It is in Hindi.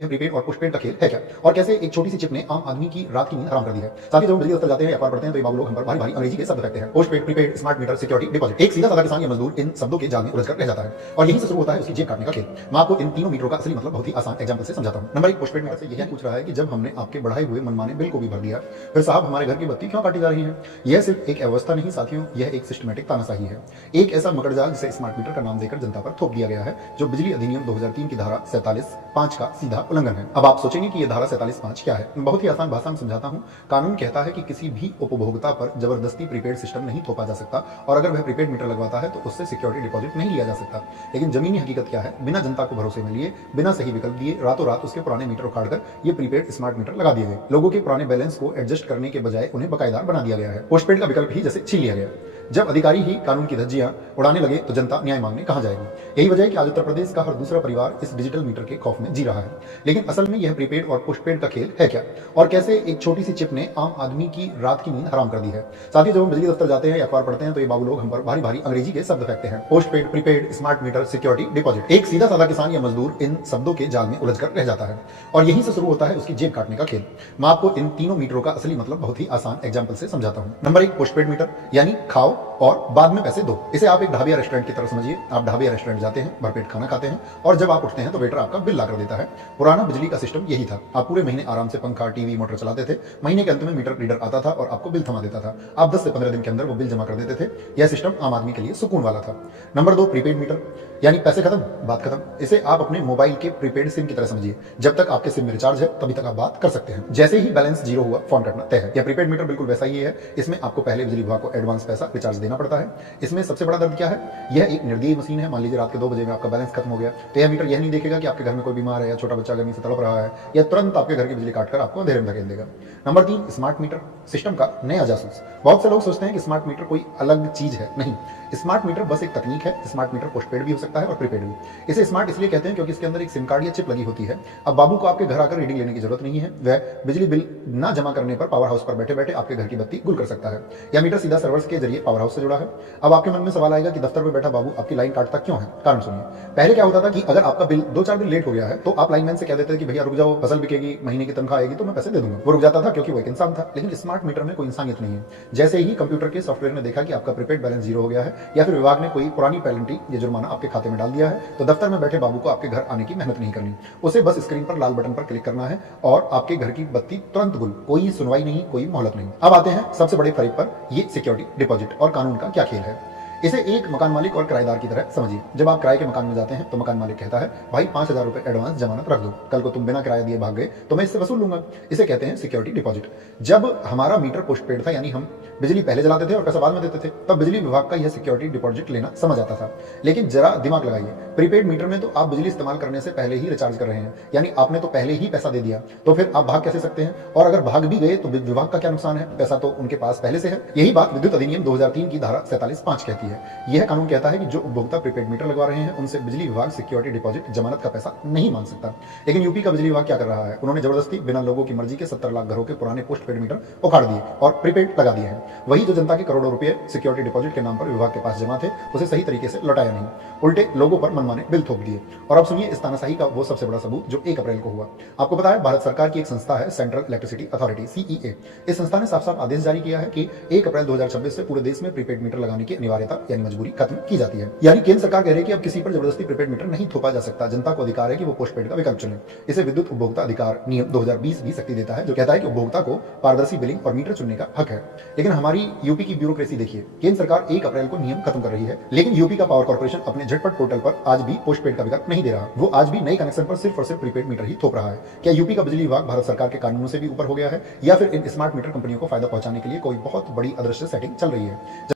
यह प्रीपेड और पोस्टपेड का खेल है क्या और कैसे एक छोटी सी चिप ने आम आदमी की रात की नींद हराम कर दी है। साथ ही जब हम बिजली दफ्तर जाते हैं या अखबार पढ़ते हैं तो ये बाबू लोग हम पर भारी भारी अंग्रेजी के शब्द फेंकते हैं। Postpaid, prepaid, smart meter, security, deposit. एक सीधा साधा किसान या मजदूर इन शब्दों के जाल में उलझ कर रह जाता है और यहीं से शुरू होता है उसकी जेब काटने का खेल। मैं आपको इन तीनों मीटरों का असली मतलब बहुत ही आसान एग्जाम्पल से समझाता हूँ। नंबर एक, पोस्टपेड मीटर से यह पूछ रहा है कि जब हमने आपके बढ़ाए हुए मनमाने बिल को भी भर दिया, फिर साहब हमारे घर की बत्ती क्यों काटी जा रही है। यह सिर्फ एक अवस्था नहीं साथियों, यह एक सिस्टमेटिक तानाशाही है। एक ऐसा मकड़जाल जिसे स्मार्ट मीटर का नाम देकर जनता पर थोप दिया गया है, जो बिजली अधिनियम 2003 की धारा 47(5) का सीधा उल्लंघन है। अब आप सोचेंगे कि यह धारा 47(5) क्या है। बहुत ही आसान भाषा में समझाता हूं। कानून कहता है कि किसी भी उपभोक्ता पर जबरदस्ती प्रीपेड सिस्टम नहीं थोपा जा सकता और अगर वह प्रीपेड मीटर लगवाता है तो उससे सिक्योरिटी डिपॉजिट नहीं लिया जा सकता। लेकिन जमीनी हकीकत क्या है, बिना जनता को भरोसे में लिए, बिना सही विकल्प दिए, रातों रात उसके पुराने मीटर उखाड़कर ये प्रीपेड स्मार्ट मीटर लगा दिए गए। लोगों के पुराने बैलेंस को एडजस्ट करने के बजाय उन्हें बकायेदार बना दिया गया है। पोस्टपेड का विकल्प ही जैसे छीन लिया गया। जब अधिकारी ही कानून की धज्जियां उड़ाने लगे तो जनता न्याय मांगने कहां जाएगी। यही वजह है कि आज उत्तर प्रदेश का हर दूसरा परिवार इस डिजिटल मीटर के खौफ में जी रहा है। लेकिन असल में यह प्रीपेड और पोस्टपेड का खेल है क्या और कैसे एक छोटी सी चिप ने आम आदमी की रात की नींद हराम कर दी है। साथ ही जब हम बिजली दफ्तर जाते हैं या अखबार पढ़ते हैं तो ये बाबू लोग हम पर भारी भारी अंग्रेजी के शब्द फेंकते हैं। Postpaid, prepaid, smart meter, security, deposit. एक सीधा साधा किसान या मजदूर इन शब्दों के जाल में उलझ कर रह जाता है और यहीं से शुरू होता है उसकी जेब काटने का खेल। मैं आपको इन तीनों मीटरों का असली मतलब बहुत ही आसान एग्जाम्पल से समझाता हूं। नंबर एक, पोस्टपेड मीटर यानी खाओ और बाद में पैसे दो। इसे आप एक ढाबे या रेस्टोरेंट की तरह समझिए। आप ढाबे या रेस्टोरेंट जाते हैं, भरपेट खाना खाते हैं और जब आप उठते हैं तो वेटर आपका बिल लाकर देता है। पुराना बिजली का सिस्टम यही था। आप पूरे महीने आराम से पंखा, टीवी, मोटर चलाते थे। महीने के अंत में मीटर रीडर आता था और आपको बिल थमा देता था। आप 10 से 15 दिन के अंदर वो बिल जमा कर देते थे। यह सिस्टम आम आदमी के लिए सुकून वाला था। नंबर दो, प्रीपेड मीटर यानी पैसे खत्म बात खत्म। इसे आप अपने मोबाइल के प्रीपेड सिम की तरह समझिए। जब तक आपके सिम में रिचार्ज है तभी तक आप बात कर सकते हैं। जैसे ही बैलेंस जीरो हुआ फोन कटना तय है। यह प्रीपेड मीटर बिल्कुल वैसा ही है। इसमें आपको पहले बिजली विभाग को एडवांस पैसा रिचार्ज देना पड़ता है। इसमें सबसे बड़ा दर्द क्या है, यह एक निर्दयी मशीन है। मान लीजिए रात के 2 बजे में आपका बैलेंस खत्म हो गया तो यह मीटर यह नहीं देखेगा कि आपके घर में कोई बीमार है या छोटा बच्चा गर्मी से तड़प रहा है। यह तुरंत आपके घर की बिजली काटकर आपको अंधेरे में धकेल देगा। नंबर 3, स्मार्ट मीटर सिस्टम का नया जासूस। बहुत से लोग सोचते हैं कि स्मार्ट मीटर कोई अलग चीज है। नहीं, स्मार्ट मीटर बस एक तकनीक है। स्मार्ट मीटर पोस्टपेड भी हो सकता है और प्रीपेड भी। इसे स्मार्ट इसलिए कहते हैं क्योंकि इसके अंदर एक सिम कार्ड या चिप लगी होती है। अब बाबू को आपके घर आकर रीडिंग लेने की जरूरत नहीं है। वह बिजली बिल ना जमा करने पर पावर हाउस पर बैठे बैठे आपके घर की बत्ती गुल कर सकता है। यह मीटर सीधा सर्वर्स के जरिए पावर हाउस से जुड़ा है। अब आपके मन में सवाल आएगा कि दफ्तर में बैठा बाबू आपकी लाइन काटता क्यों है। कारण सुनिए। पहले क्या होता था कि अगर आपका बिल 2-4 दिन लेट हो गया है तो आप लाइनमैन से कह देते थे कि भैया रुक जाओ, फसल बिकेगी, महीने की तनख्वाह आएगी तो मैं पैसे दे दूंगा। वो रुक जाता था क्योंकि वो एक इंसान था। लेकिन स्मार्ट मीटर में कोई इंसानियत नहीं है। जैसे ही कंप्यूटर के सॉफ्टवेयर ने देखा कि आपका प्रीपेड बैलेंस जीरो हो गया है या फिर विभाग ने कोई पुरानी पेनल्टी या जुर्माना आपके खाते में डाल दिया है तो दफ्तर में बैठे बाबू को आपके घर आने की मेहनत नहीं करनी। उसे बस स्क्रीन पर लाल बटन पर क्लिक करना है और आपके घर की बत्ती तुरंत गुल। कोई सुनवाई नहीं, कोई मोहलत नहीं। अब आते हैं सबसे बड़े फर्क पर, ये सिक्योरिटी डिपॉजिट और कानून का क्या खेल है। इसे एक मकान मालिक और किराएदार की तरह समझिए। जब आप किराए के मकान में जाते हैं तो मकान मालिक कहता है भाई 5,000 रुपए एडवांस जमानत रख दो, कल को तुम बिना किराया दिए भाग गए तो मैं इससे वसूल लूंगा। इसे कहते हैं सिक्योरिटी डिपॉजिट। जब हमारा मीटर पोस्टपेड था यानी हम बिजली पहले जलाते थे और पैसा बाद में देते थे, तब बिजली विभाग का यह सिक्योरिटी डिपॉजिट लेना समझ आता था। लेकिन जरा दिमाग लगाइए, प्रीपेड मीटर में तो आप बिजली इस्तेमाल करने से पहले ही रिचार्ज कर रहे हैं, यानी आपने तो पहले ही पैसा दे दिया, तो फिर आप भाग कैसे सकते हैं। और अगर भाग भी गए तो विभाग का क्या नुकसान है, पैसा तो उनके पास पहले से है। यही बात विद्युत अधिनियम 2003 की धारा 47(5) कहती है। यह कानून कहता है कि जो उपभोक्ता प्रीपेड मीटर लगवा रहे हैं उनसे बिजली विभाग सिक्योरिटी डिपॉजिट जमानत का पैसा नहीं मांग सकता। लेकिन यूपी का बिजली विभाग क्या कर रहा है, उन्होंने जबरदस्ती बिना लोगों की मर्जी के 70 लाख घरों के पुराने पोस्टपेड मीटर उखाड़ दिए और प्रीपेड लगा दिए हैं। वही जो जनता के करोड़ों रुपए सिक्योरिटी डिपॉजिट के नाम पर विभाग के पास जमा थे उसे सही तरीके से लौटाया नहीं, उल्टे लोगों पर मनमाने बिल थोप दिए। और अब सुनिए इस तानाशाही का वो सबसे बड़ा सबूत जो 1 अप्रैल को हुआ। आपको पता है भारत सरकार की एक संस्था है सेंट्रल इलेक्ट्रिसिटी अथॉरिटी CEA। इस संस्था ने साफ साफ आदेश जारी किया है कि 1 अप्रैल 2026 से पूरे देश में प्रीपेड मीटर लगाने की अनिवार्यता यानी मजबूरी खत्म की जाती है। यानी केंद्र सरकार कह रही है कि अब किसी पर जबरदस्ती प्रीपेड मीटर नहीं थोपा जा सकता। जनता को अधिकार है कि वो पोस्टपेड का विकल्प चुने। इसे विद्युत उपभोक्ता अधिकार नियम 2020 भी शक्ति देता है, जो कहता है कि उपभोक्ता को पारदर्शी बिलिंग और मीटर चुनने का हक है। लेकिन हमारी यूपी की ब्यूरोक्रेसी देखिए। केंद्र सरकार 1 अप्रैल को नियम खत्म कर रही है, लेकिन यूपी का पावर कॉर्पोरेशन अपने झटपट पोर्टल पर आज भी पोस्टपेड का विकल्प नहीं दे रहा। वो आज भी नए कनेक्शन पर सिर्फ और सिर्फ प्रीपेड मीटर ही थोप रहा है। क्या यूपी का बिजली विभाग भारत सरकार के कानूनों से भी ऊपर हो गया है या फिर इन स्मार्ट मीटर कंपनियों को फायदा पहुंचाने के लिए कोई बहुत बड़ी अदृश्य सेटिंग चल रही है।